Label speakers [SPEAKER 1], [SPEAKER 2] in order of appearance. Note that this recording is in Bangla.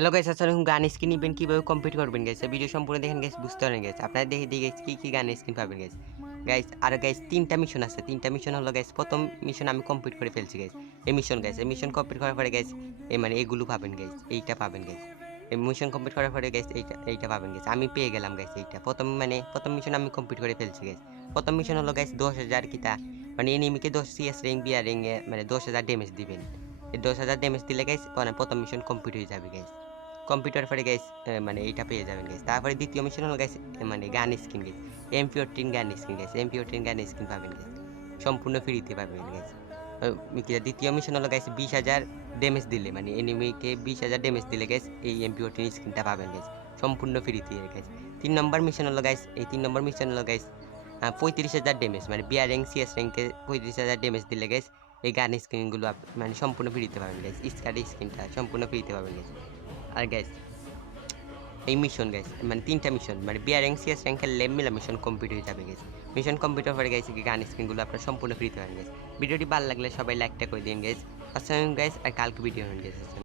[SPEAKER 1] হ্যালো গাইস আসসালামু গান স্কিন নিবেন কীভাবে কমপ্লিট করবেন গাইস ভিডিও সম্পূর্ণ দেখেন গাইস বুঝতে পারেন গাইস আপনারা দেখে দিয়ে গাইস কী কী গান স্কিন পাবেন গাইস গাইস আর গাইস তিনটা মিশন আছে। তিনটা মিশন হলো গাইস প্রথম মিশন আমি কমপ্লিট করে ফেলছি গাইস এই মিশন গাইস এই মিশন কমপ্লিট করার পরে গাইস এই মানে এগুলো পাবেন গাইস এইটা পাবেন গাইস এই মিশন কমপ্লিট করার পরে গাইস এইটা এইটা পাবেন গাইস আমি পেয়ে গেলাম গাইস এইটা। প্রথম মানে প্রথম মিশন আমি কমপ্লিট করে ফেলছি গাইস প্রথম মিশন হলো গাইস দশ হাজার কিতা মানে এনিমিকে দশ সিএস রিং বিয়ার রিং মানে দশ হাজার ড্যামেজ দিবেন। দশ হাজার ড্যামেজ দিলে গাইস মানে প্রথম মিশন কমপ্লিট হয়ে যাবে গাইস কম্পিউটার পরে গাইস মানে এইটা পেয়ে যাবেন গাইস তারপরে দ্বিতীয় মিশন হলো গাইস মানে গান স্কিন গাইস এমপি ওটিন গান স্কিন গাইস এমপি ওটিন গান স্কিন পাবেন গাইস সম্পূর্ণ ফ্রিতে পাবেন গাইস দ্বিতীয় মিশন হলো গাইস বিশ হাজার ড্যামেজ দিলে মানে এনিমিকে বিশ হাজার ড্যামেজ দিলে গাইস এই এমপি ওটিন স্কিনটা পাবেন গাইস সম্পূর্ণ ফ্রিতে গাইস তিন নম্বর মিশন হলো গাইস এই তিন নম্বর মিশন হলো গাইস পঁয়ত্রিশ হাজার ড্যামেজ মানে বিয়ার র্যাঙ্ক সিএস র্যাঙ্কে পঁয়ত্রিশ হাজার ড্যামেজ দিলে গাইস এই গান স্ক্রিনগুলো মানে সম্পূর্ণ ফ্রিতে পাবেন গাইস স্কার স্ক্রিনটা সম্পূর্ণ ফ্রিতে পাবেন গাইস আর গ্যাস এই মিশন গাইস মানে তিনটা মিশন মানে বিআর র্যাঙ্ক সিএস র্যাঙ্কের খেললে মিলা মিশন কমপ্লিট হয়ে যাবে গেছে মিশন কমপ্লিট পরে গেছে গান স্ক্রিনগুলো আপনার সম্পূর্ণ ফ্রিতে হয়ে গেছে ভিডিওটি ভালো লাগলে সবাই লাইকটা করে দিন গেছে আসসালাম গাইস আর কালকে ভিডিও হয়ে গাইস